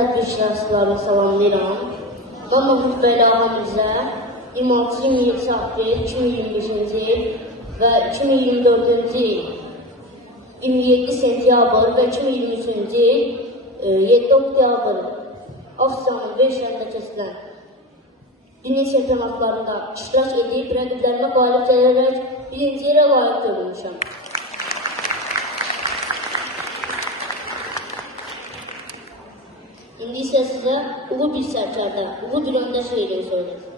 tədbir iştirakçılarını salamlayıram. Mən Mahmud Bəyli ağamıza 26-27 aprel 2025-ci il və 2024-cü il 27 sentyabr və 2023-cü il 7 oktyabr Avstriyanın Veş şəhərində keçirilən dünya çempionatlarında iştirak edib, rəqiblərimə qalib gələrək birinci yerə layiq görülmüşəm. İndi isə sizə ulu bir sərkərdə, ulu bir öndə şeiri söyləyəcəm.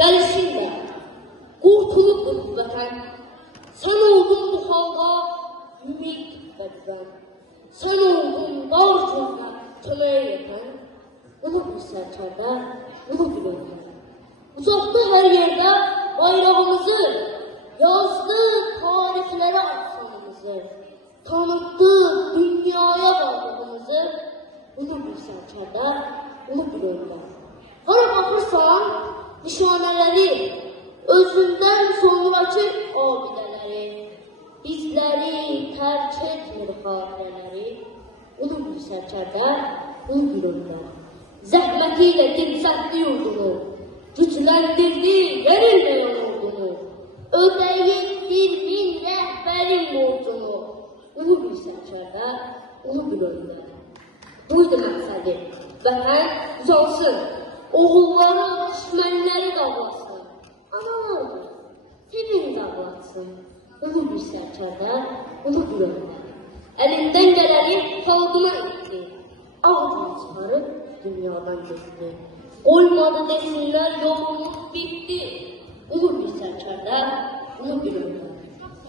Gəlişinlə, qurtulub bu vətən, sən oldun bu xalqa ümid və güvən. Sən oldun dar günlə köməyə yetən, ulu bir sərkərdə, ulu bir öndə. Uzaqda hər yerdə bayrağımızı, yazdı tarixlərə afsanımızı, tanıttı dünyaya varlığımızı, ulu bir sərkərdə, ulu bir öndə. Hara baxırsan, nişanələri, özündən sonraki abidələri, bizləri tərk etmir xatirələri, ulu bir sərkərdə, ulu bir öndə. Zəhməti ilə dimsətli yurdunu, gücləndirdi verilməyən ordunu, ödəyib bir bin rəhbərin borcunu, ulu bir sərkərdə, ulu bir öndə. Buydu məqsədi, vətən uzansın, oğulları, düşmənləri davlasın, analardır, sevin davlatsın, ulu bir sərkərdə, ulu bir öndə. Əlindən gələni xalqına etdi, ağzını çıxarıb dünyadan getdi. Olmadı desinlər, yolumuz bitdi, ulu bir sərkərdə, ulu bir öndə.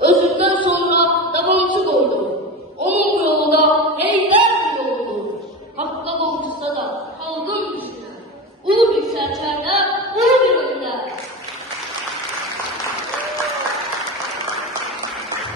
Özündən sonra davamçı qoydu, onun yolda Heydər